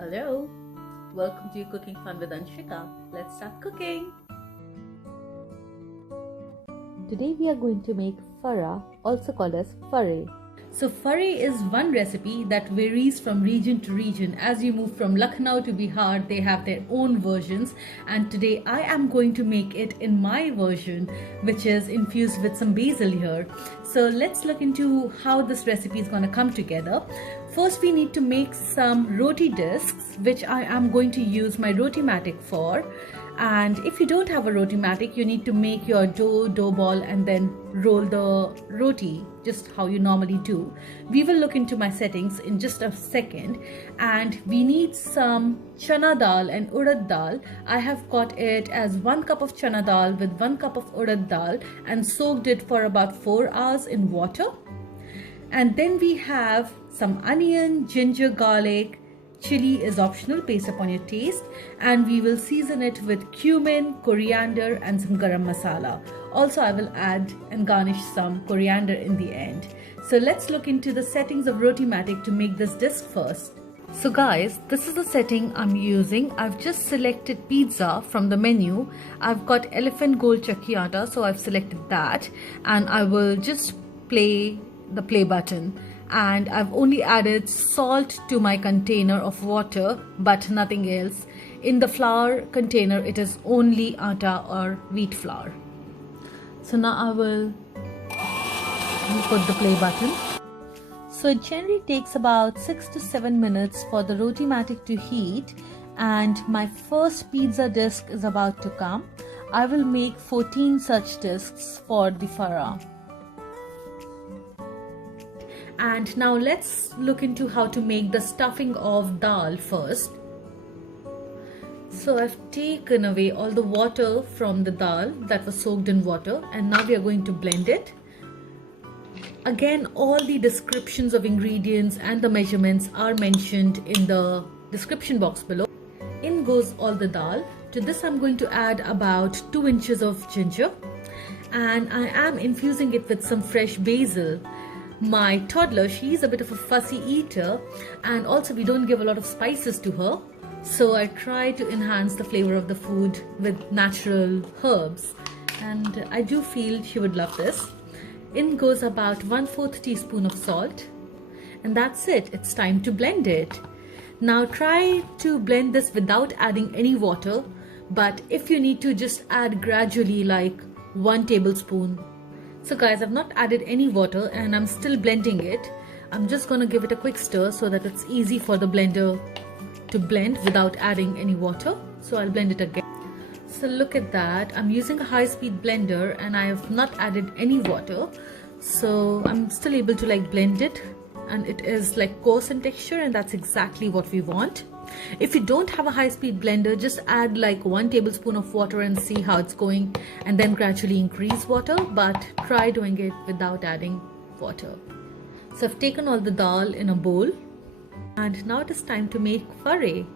Hello, welcome to Cooking Fun with Anshika. Let's start cooking. Today we are going to make farah, also called as furry. So furry is one recipe that varies from region to region. As you move from Lucknow to Bihar, they have their own versions, and today I am going to make it in my version, which is infused with some basil here. So let's look into how this recipe is going to come together. First, we need to make some roti discs, which I am going to use my Rotimatic for. And if you don't have a Rotimatic, you need to make your dough ball and then roll the roti just how you normally do. We will look into my settings in just a second. And we need some chana dal and urad dal. I have got it as 1 cup of chana dal with 1 cup of urad dal and soaked it for about 4 hours in water. And then we have some onion, ginger, garlic. Chili is optional based upon your taste, and we will season it with cumin, coriander and some garam masala. Also, I will add and garnish some coriander in the end. So let's look into the settings of Rotimatic to make this disc first. So guys, this is the setting I'm using. I've just selected pizza from the menu. I've got elephant gold chakki atta, so I've selected that, and I will just play the play button. And I've only added salt to my container of water, but nothing else. In the flour container, it is only atta or wheat flour. So now I will put the play button. So it generally takes about 6 to 7 minutes for the Rotimatic to heat, and my first pizza disc is about to come. I will make 14 such discs for the farah. And now let's look into how to make the stuffing of dal first. So I've taken away all the water from the dal that was soaked in water, and now we are going to blend it. Again, all the descriptions of ingredients and the measurements are mentioned in the description box below. In goes all the dal. To this I'm going to add about 2 inches of ginger, and I am infusing it with some fresh basil. My toddler, she's a bit of a fussy eater, and also we don't give a lot of spices to her, so I try to enhance the flavor of the food with natural herbs, and I do feel she would love this. In goes about 1/4 teaspoon of salt, and that's it. It's time to blend it. Now try to blend this without adding any water, but if you need to, just add gradually, like 1 tablespoon. So guys, I've not added any water and I'm still blending it. I'm just going to give it a quick stir so that it's easy for the blender to blend without adding any water. So I'll blend it again. So look at that. I'm using a high-speed blender and I have not added any water. So I'm still able to blend it, and it is coarse in texture, and that's exactly what we want. If you don't have a high-speed blender, just add 1 tablespoon of water and see how it's going, and then gradually increase water, but try doing it without adding water. So I've taken all the dal in a bowl, and now it is time to make furry.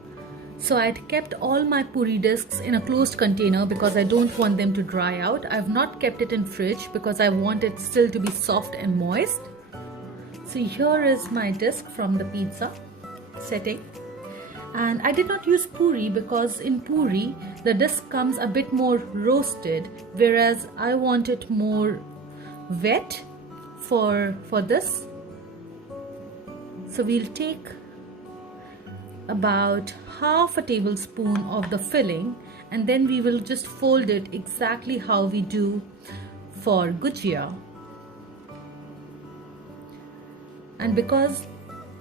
So I had kept all my puri discs in a closed container because I don't want them to dry out. I've not kept it in fridge because I want it still to be soft and moist. So here is my disc from the pizza setting. And I did not use puri because in puri the disc comes a bit more roasted, whereas I want it more wet for this. So we'll take about half a tablespoon of the filling, and then we will just fold it exactly how we do for gujia. And because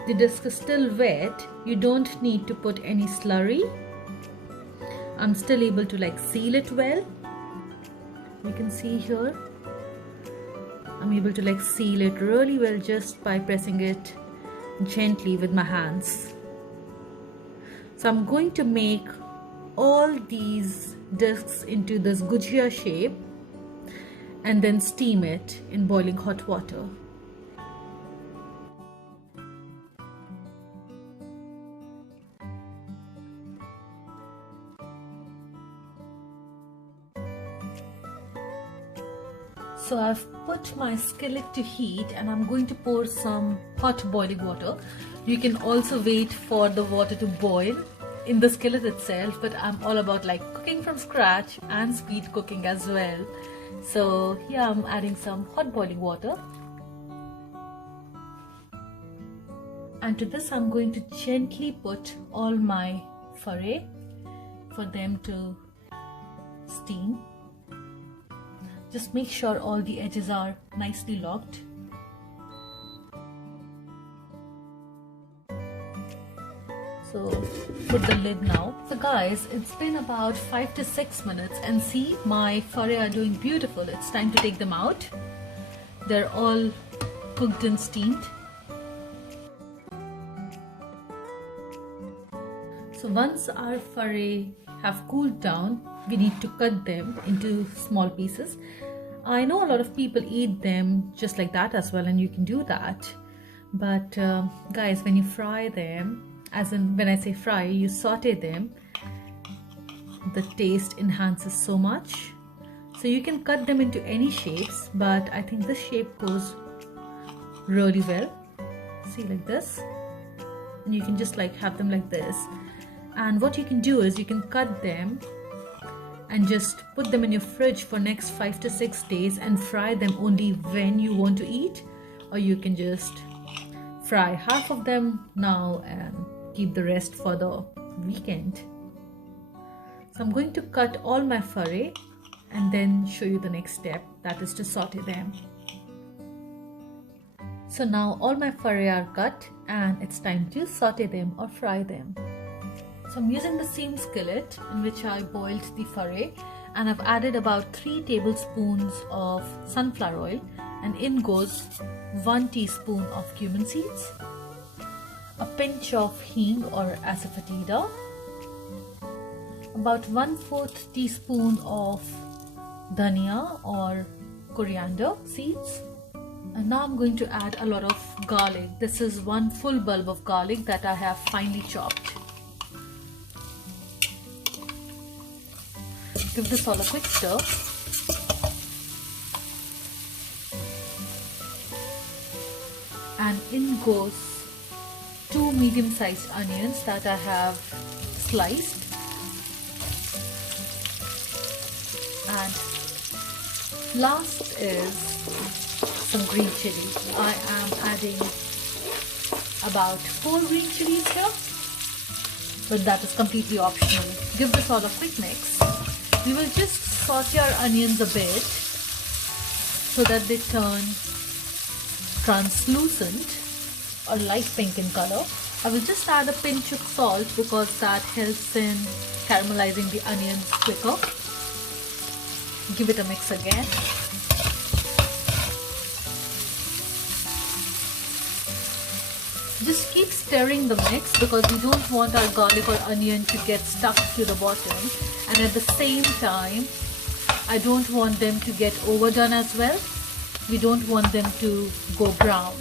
the disc is still wet, you don't need to put any slurry. I'm still able to seal it well. You can see here I'm able to seal it really well just by pressing it gently with my hands. So I'm going to make all these discs into this gujia shape and then steam it in boiling hot water. So I've put my skillet to heat and I'm going to pour some hot boiling water. You can also wait for the water to boil in the skillet itself, but I'm all about like cooking from scratch and speed cooking as well. So here I'm adding some hot boiling water, and to this I'm going to gently put all my furray for them to steam. Just make sure all the edges are nicely locked. So put the lid now. So guys, it's been about 5 to 6 minutes and see, my furray are doing beautiful. It's time to take them out. They're all cooked and steamed. So once our furray have cooled down, we need to cut them into small pieces. I know a lot of people eat them just like that as well, and you can do that. But guys, when you fry them, as in when I say fry, you saute them, the taste enhances so much. So you can cut them into any shapes, but I think this shape goes really well. See, like this, and you can just like have them like this. And what you can do is you can cut them and just put them in your fridge for next 5 to 6 days and fry them only when you want to eat, or you can just fry half of them now and keep the rest for the weekend. So I'm going to cut all my furray and then show you the next step, that is to saute them. So now all my furray are cut and it's time to saute them or fry them. So I'm using the same skillet in which I boiled the furray, and I've added about 3 tablespoons of sunflower oil, and in goes 1 teaspoon of cumin seeds, a pinch of hing or asafoetida, about 1/4 teaspoon of dhania or coriander seeds, and now I'm going to add a lot of garlic. This is 1 full bulb of garlic that I have finely chopped. Give this all a quick stir. And in goes 2 medium-sized onions that I have sliced, and last is some green chili. I am adding about 4 green chilies here, but that is completely optional. Give this all a quick mix. We will just saute our onions a bit so that they turn translucent or light pink in color. I will just add a pinch of salt because that helps in caramelizing the onions quicker. Give it a mix again. Just keep stirring the mix because we don't want our garlic or onion to get stuck to the bottom, and at the same time I don't want them to get overdone as well. We don't want them to go brown.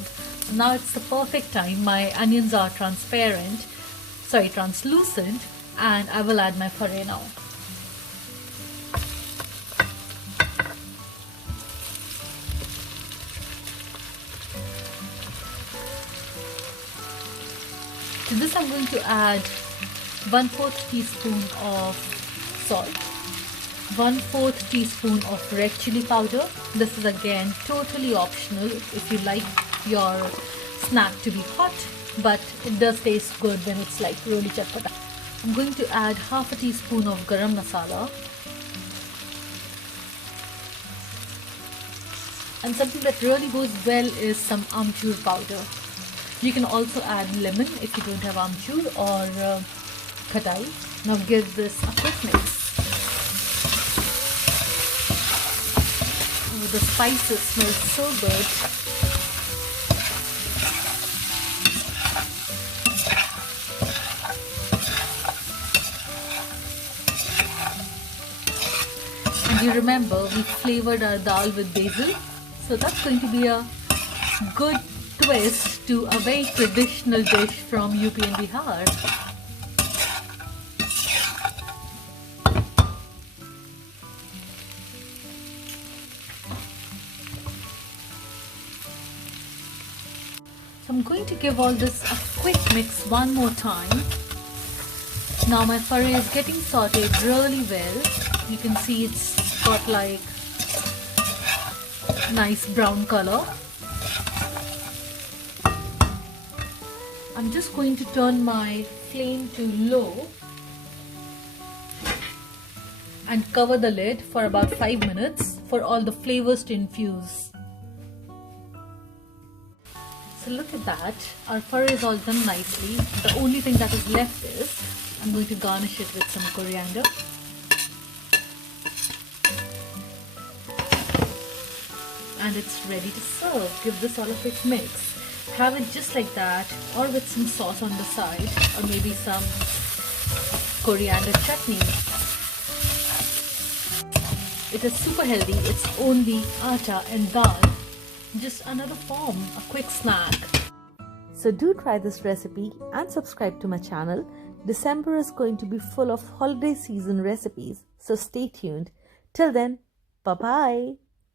So now it's the perfect time. My onions are translucent, and I will add my furray now. To this I'm going to add 1/4 teaspoon of salt, 1/4 teaspoon of red chili powder. This is again totally optional if you like your snack to be hot, but it does taste good when it's like really chatpata. I'm going to add 1/2 teaspoon of garam masala, and something that really goes well is some amchur powder. You can also add lemon if you don't have amchur or khatai. Now give this a quick mix. Oh, the spices smell so good. And you remember we flavored our dal with basil, so that's going to be a good twist to a very traditional dish from UP and Bihar. So I'm going to give all this a quick quick mix one more time. Now my furry is getting sauteed really well. You can see it's got like nice brown color. I'm just going to turn my flame to low and cover the lid for about 5 minutes for all the flavors to infuse. So look at that, our furry is all done nicely. The only thing that is left is I'm going to garnish it with some coriander. And it's ready to serve. Give this all a quick mix. Have it just like that, or with some sauce on the side, or maybe some coriander chutney. It is super healthy. It's only atta and dal. Just another form, a quick snack. So do try this recipe and subscribe to my channel. December is going to be full of holiday season recipes, so stay tuned. Till then, bye-bye.